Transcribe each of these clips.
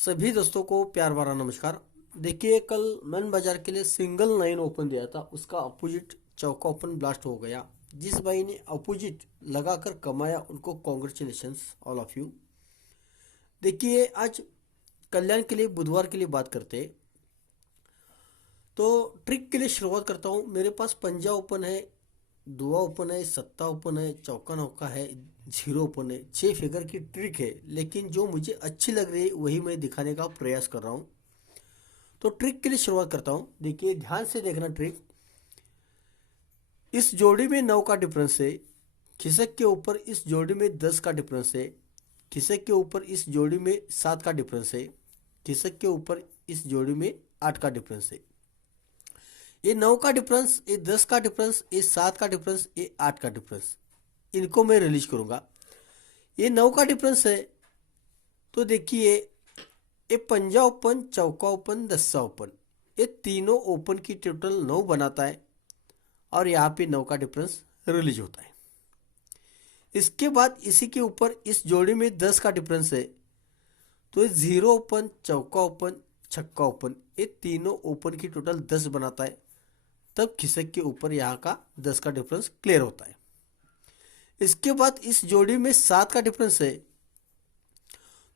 सभी दोस्तों को प्यार भरा नमस्कार। देखिए, कल मैंने बाजार के लिए सिंगल लाइन ओपन दिया था, उसका अपोजिट चौका ओपन ब्लास्ट हो गया। जिस भाई ने अपोजिट लगाकर कमाया उनको कॉन्ग्रेचुलेशंस ऑल ऑफ यू। देखिए, आज कल्याण के लिए बुधवार के लिए बात करते हैं तो ट्रिक के लिए शुरुआत करता हूँ। मेरे पास पंजा ओपन है, दुआ ओपन है, सत्ता ओपन है, चौका नौका है, जीरो ओपन है। 6 फिगर की ट्रिक है, लेकिन जो मुझे अच्छी लग रही है वही मैं दिखाने का प्रयास कर रहा हूँ। तो ट्रिक के लिए शुरुआत करता हूँ। देखिए, ध्यान से देखना ट्रिक। इस जोड़ी में 9 का डिफरेंस है, खिसक के ऊपर इस जोड़ी में 10 का डिफरेंस है, खिसक के ऊपर इस जोड़ी में 7 का डिफरेंस है, खिसक के ऊपर इस जोड़ी में 8 का डिफरेंस है। ये 9 का डिफरेंस, ये 10 का डिफरेंस, ये 7 का डिफरेंस, ये 8 का डिफरेंस, इनको मैं रिलीज करूंगा। ये 9 का डिफरेंस है तो देखिए, ये पंजा ओपन, चौका ओपन, दस्सा ओपन, ये तीनों ओपन की टोटल 9 बनाता है और यहाँ पे 9 का डिफरेंस रिलीज होता है। इसके बाद इसी के ऊपर इस जोड़ी में 10 का डिफरेंस है तो ये जीरो ओपन, चौका ओपन, छक्का ओपन, ये तीनों ओपन की टोटल 10 बनाता है। तब खिसक के ऊपर यहाँ का 10 का डिफरेंस क्लियर होता है। इसके बाद इस जोड़ी में 7 का डिफरेंस है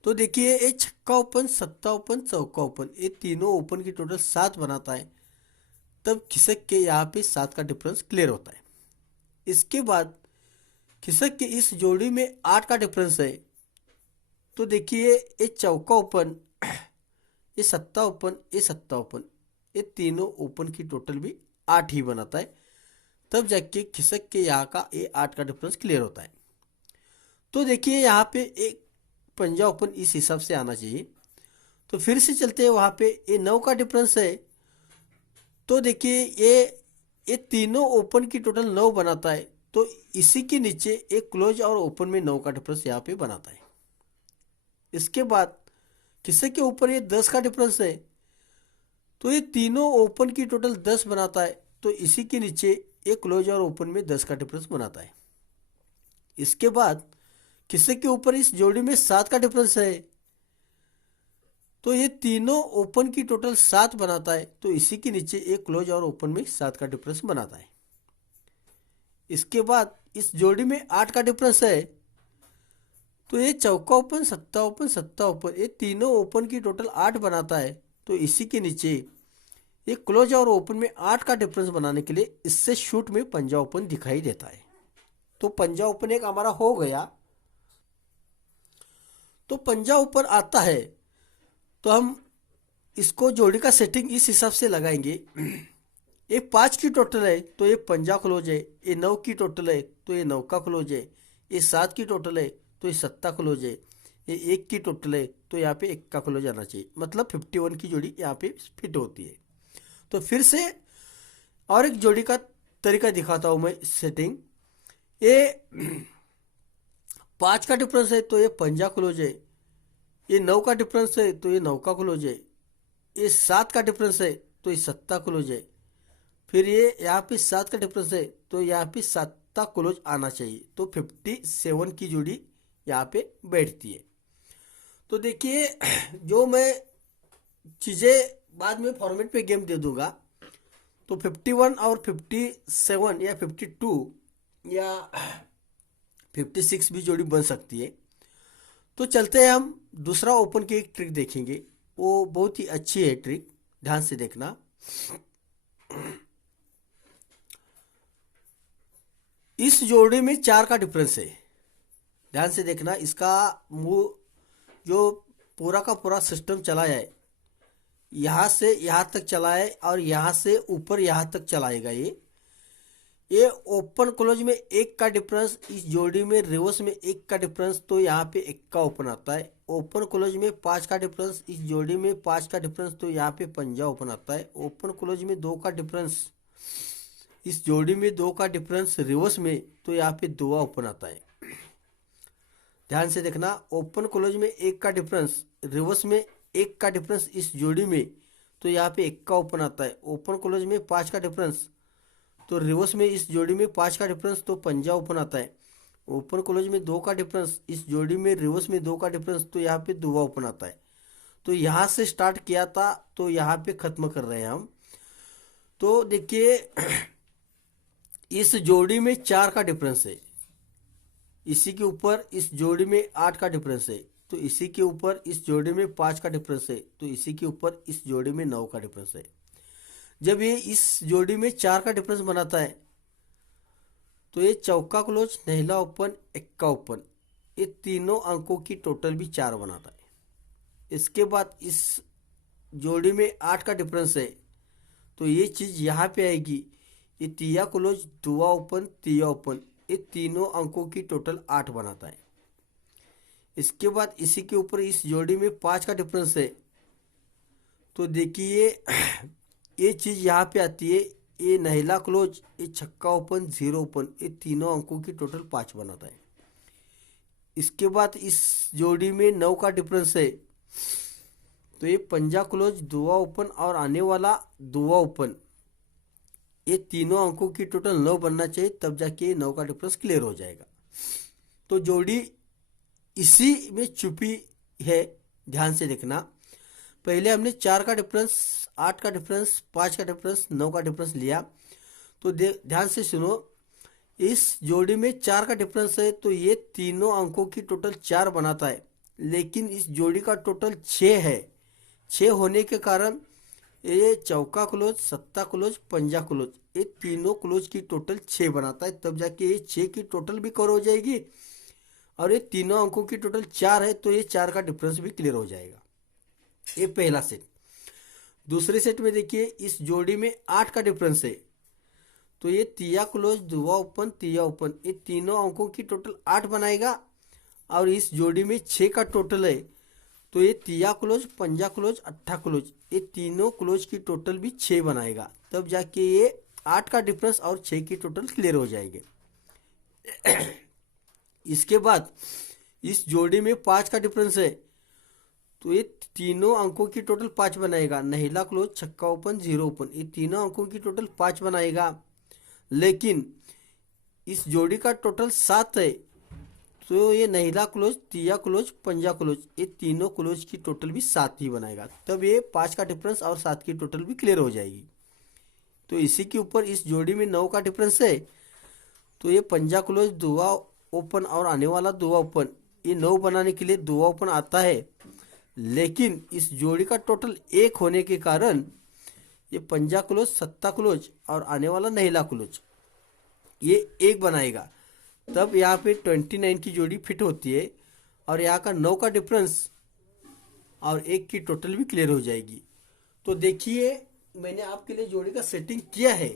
तो देखिए, ये छक्का ओपन, सत्ता ओपन, चौका ओपन, ये तीनों ओपन की टोटल 7 बनाता है। तब खिसक के यहाँ पे 7 का डिफरेंस क्लियर होता है। इसके बाद खिसक के इस जोड़ी में 8 का डिफरेंस है तो देखिए, ये चौका ओपन, ये सत्ता ओपन, ये सत्ता ओपन, ये तीनों ओपन की टोटल भी 8 ही बनाता है। तब जाके खिसक के यहाँ का ये 8 का डिफरेंस क्लियर होता है। तो देखिए, यहाँ पे एक पंजा ओपन इस हिसाब से आना चाहिए। तो फिर से चलते हैं, वहाँ पे ये 9 का डिफरेंस है तो देखिए, ये तीनों ओपन की टोटल 9 बनाता है। तो इसी के नीचे एक क्लोज और ओपन में 9 का डिफरेंस यहाँ पे बनाता है। इसके बाद किसी के ऊपर ये 10 का डिफरेंस है तो ये तीनों ओपन की टोटल 10 बनाता है। तो इसी के नीचे एक क्लोज और ओपन में 10 का डिफरेंस बनाता है। इसके बाद किसी के ऊपर इस जोड़ी में 7 का डिफरेंस है तो ये तीनों ओपन की टोटल 7 बनाता है। तो इसी के नीचे एक क्लोज और ओपन में 7 का डिफरेंस बनाता है। इसके बाद इस जोड़ी में 8 का डिफरेंस है तो ये चौका ओपन, सत्ता ओपन, सत्ता ओपन, ये तीनों ओपन की टोटल 8 बनाता है। तो इसी के नीचे ये क्लोज और ओपन में 8 का डिफरेंस बनाने के लिए इससे शूट में पंजा ओपन दिखाई देता है। तो पंजा ओपन एक हमारा हो गया। तो पंजा ऊपर आता है तो हम इसको जोड़ी का सेटिंग इस हिसाब से लगाएंगे। ये 5 की टोटल है तो ये पंजा क्लोज है, ये 9 की टोटल है तो ये 9 का क्लोज है, ये 7 की टोटल है तो ये सत्ता क्लोज है, ये 1 की टोटल है तो यहाँ पे 1 का क्लोज आना चाहिए। मतलब 51 की जोड़ी यहाँ पे फिट होती है। तो फिर से और एक जोड़ी का तरीका दिखाता हूँ मैं सेटिंग। ये 5 का डिफरेंस है तो ये पंजा क्लोज है, ये 9 का डिफरेंस है तो ये 9 का क्लोज है, ये 7 का डिफरेंस है तो ये सत्ता क्लोज है, फिर ये यहाँ पे 7 का डिफरेंस है तो यहाँ पे सत्ता क्लोज आना चाहिए। तो 57 की जोड़ी यहाँ पे बैठती है। तो देखिए, जो मैं चीज़ें बाद में फॉर्मेट पे गेम दे दूंगा तो 51 और 57 या 52 या 56 भी जोड़ी बन सकती है। तो चलते हैं, हम दूसरा ओपन की एक ट्रिक देखेंगे। वो बहुत ही अच्छी है ट्रिक, ध्यान से देखना। इस जोड़ी में 4 का डिफरेंस है, ध्यान से देखना। इसका मुंह जो पूरा का पूरा सिस्टम चला है, यहाँ से यहाँ तक चला है और यहाँ से ऊपर यहाँ तक चलाएगा। ये ओपन क्लोज में 1 का डिफरेंस, इस जोड़ी में रिवर्स में 1 का डिफरेंस तो यहाँ पे 1 का ओपन आता है। ओपन क्लोज में 5 का डिफरेंस, इस जोड़ी में 5 का डिफरेंस तो यहाँ पे पंजा ओपन आता है। ओपन क्लोज में 2 का डिफरेंस, इस जोड़ी में 2 का डिफरेंस रिवर्स में तो यहाँ पे दुआ ओपन आता है। ध्यान से देखना, ओपन क्लोज में 1 का डिफरेंस, रिवर्स में 1 का डिफरेंस इस जोड़ी में तो यहाँ पे 1 का ओपन आता है। ओपन क्लोज में 5 का डिफरेंस तो रिवर्स में इस जोड़ी में 5 का डिफरेंस तो पंजा ओपन आता है। ओपन क्लोज में 2 का डिफरेंस, इस जोड़ी में रिवर्स में 2 का डिफरेंस तो यहाँ पे दुआ ओपन आता है। तो यहाँ से स्टार्ट किया था, तो यहाँ पे खत्म कर रहे हैं हम। तो देखिए इस जोड़ी में 4 का डिफरेंस है, इसी के ऊपर इस जोड़ी में 8 का डिफरेंस है, तो इसी के ऊपर इस जोड़ी में 5 का डिफरेंस है, तो इसी के ऊपर इस जोड़ी में 9 का डिफरेंस है। जब ये इस जोड़ी में 4 का डिफरेंस बनाता है तो ये चौका क्लोज, नहला ओपन, एक्का ओपन, ये तीनों अंकों की टोटल भी 4 बनाता है। इसके बाद इस जोड़ी में 8 का डिफरेंस है, तो ये चीज़ यहाँ पे आएगी, ये तिया क्लोज, दुआ ओपन, तिया ओपन, ये तीनों अंकों की टोटल 8 बनाता है। इसके बाद इसी के ऊपर इस जोड़ी में 5 का डिफरेंस है, तो देखिए ये चीज़ यहाँ पे आती है, ये नहला क्लोज, ये छक्का ओपन, जीरो ओपन, ये तीनों अंकों की टोटल 5 बनाता है। इसके बाद इस जोड़ी में 9 का डिफरेंस है, तो ये पंजा क्लोज, दुआ ओपन और आने वाला दुआ ओपन, ये तीनों अंकों की टोटल 9 बनना चाहिए, तब जाके 9 का डिफरेंस क्लियर हो जाएगा। तो जोड़ी इसी में छुपी है, ध्यान से देखना। पहले हमने 4 का डिफरेंस, 8 का डिफरेंस, 5 का डिफरेंस, 9 का डिफरेंस लिया। तो ध्यान से सुनो, इस जोड़ी में 4 का डिफरेंस है, तो ये तीनों अंकों की टोटल 4 बनाता है, लेकिन इस जोड़ी का टोटल 6 है। 6 होने के कारण ये चौका क्लोज, सत्ता क्लोज, पंजा क्लोज, ये तीनों क्लोज की टोटल 6 बनाता है, तब जाके ये 6 की टोटल भी कवर हो जाएगी, और ये तीनों अंकों की टोटल 4 है, तो ये 4 का डिफरेंस भी क्लियर हो जाएगा। ये पहला सेट। दूसरे सेट में देखिए इस जोड़ी में 8 का डिफरेंस है, तो ये तिया क्लोज, दुआ ओपन, तिया ओपन, ये तीनों अंकों की टोटल 8 बनाएगा, और इस जोड़ी में 6 का टोटल है, तो ये तिया क्लोज, पंजा क्लोज, अट्ठा क्लोज, ये तीनों क्लोज की टोटल भी 6 बनाएगा, तब जाके ये 8 का डिफरेंस और 6 की टोटल क्लियर हो जाएंगे। इसके बाद इस जोड़ी में 5 का डिफरेंस है, तो ये तीनों अंकों की टोटल 5 बनाएगा, नहिला क्लोज, छक्का ओपन, जीरो ओपन, ये तीनों अंकों की टोटल 5 बनाएगा, लेकिन इस जोड़ी का टोटल 7 है, तो ये नहिला क्लोज, तिया क्लोज, पंजा क्लोज, ये तीनों क्लोज की टोटल भी 7 ही बनाएगा, तब ये 5 का डिफरेंस और 7 की टोटल भी क्लियर हो जाएगी। तो इसी के ऊपर इस जोड़ी में 9 का डिफरेंस है, तो ये पंजा क्लोज, दुआ ओपन और आने वाला दुआ ओपन, ये 9 बनाने के लिए दुआ ओपन आता है, लेकिन इस जोड़ी का टोटल 1 होने के कारण ये पंजा क्लोज, सत्ता क्लोज और आने वाला नहिला क्लोज, ये 1 बनाएगा, तब यहाँ पे 29 की जोड़ी फिट होती है, और यहाँ का 9 का डिफरेंस और 1 की टोटल भी क्लियर हो जाएगी। तो देखिए मैंने आपके लिए जोड़ी का सेटिंग किया है।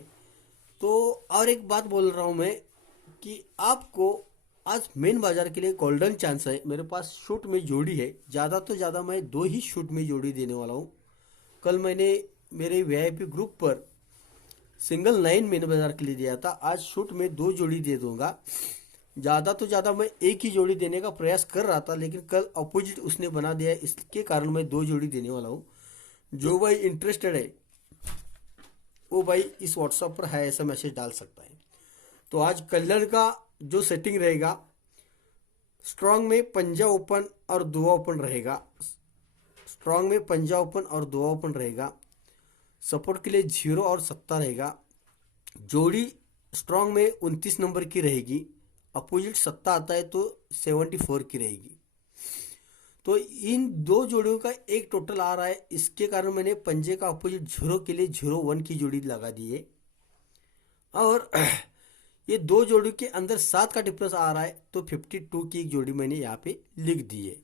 तो और एक बात बोल रहा हूँ मैं कि आपको आज मेन बाजार के लिए गोल्डन चांस है। मेरे पास शूट में जोड़ी है, ज़्यादा तो ज़्यादा मैं 2 ही शूट में जोड़ी देने वाला हूँ। कल मैंने मेरे वीआईपी ग्रुप पर सिंगल 9 मेन बाजार के लिए दिया था, आज शूट में 2 जोड़ी दे दूंगा। ज़्यादा तो ज़्यादा मैं 1 ही जोड़ी देने का प्रयास कर रहा था, लेकिन कल अपोजिट उसने बना दिया, इसके कारण मैं 2 जोड़ी देने वाला हूँ। जो भाई इंटरेस्टेड है वो भाई इस व्हाट्सएप पर है ऐसा मैसेज डाल सकता है। तो आज कलर का जो सेटिंग रहेगा, स्ट्रांग में पंजा ओपन और दुआ ओपन रहेगा, स्ट्रांग में पंजा ओपन और दुआ ओपन रहेगा, सपोर्ट के लिए 0 और 7 रहेगा, जोड़ी स्ट्रांग में 29 नंबर की रहेगी, अपोजिट 7 आता है तो 74 की रहेगी। तो इन 2 जोड़ियों का एक टोटल आ रहा है, इसके कारण मैंने पंजे का अपोजिट 0 के लिए 0-1 की जोड़ी लगा दी है, और ये 2 जोड़ी के अंदर 7 का डिफरेंस आ रहा है, तो 52 की एक जोड़ी मैंने यहाँ पे लिख दी है।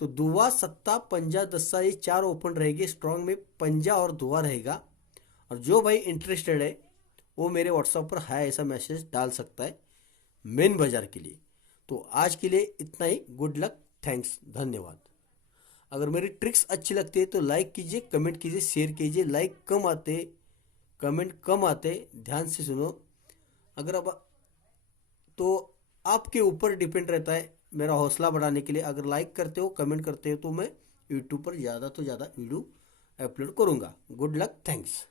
तो दुआ, सत्ता, पंजा, दस्सा, ये 4 ओपन रहेगी, स्ट्रांग में पंजा और दुआ रहेगा। और जो भाई इंटरेस्टेड है वो मेरे व्हाट्सएप पर है ऐसा मैसेज डाल सकता है मेन बाजार के लिए। तो आज के लिए इतना ही। गुड लक, थैंक्स, धन्यवाद। अगर मेरी ट्रिक्स अच्छी लगती है तो लाइक कीजिए, कमेंट कीजिए, शेयर कीजिए। लाइक कम आते, कमेंट कम आते, ध्यान से सुनो। अगर अब तो आपके ऊपर डिपेंड रहता है मेरा हौसला बढ़ाने के लिए। अगर लाइक करते हो, कमेंट करते हो, तो मैं यूट्यूब पर ज़्यादा तो ज़्यादा वीडियो अपलोड करूँगा। Good luck, thanks.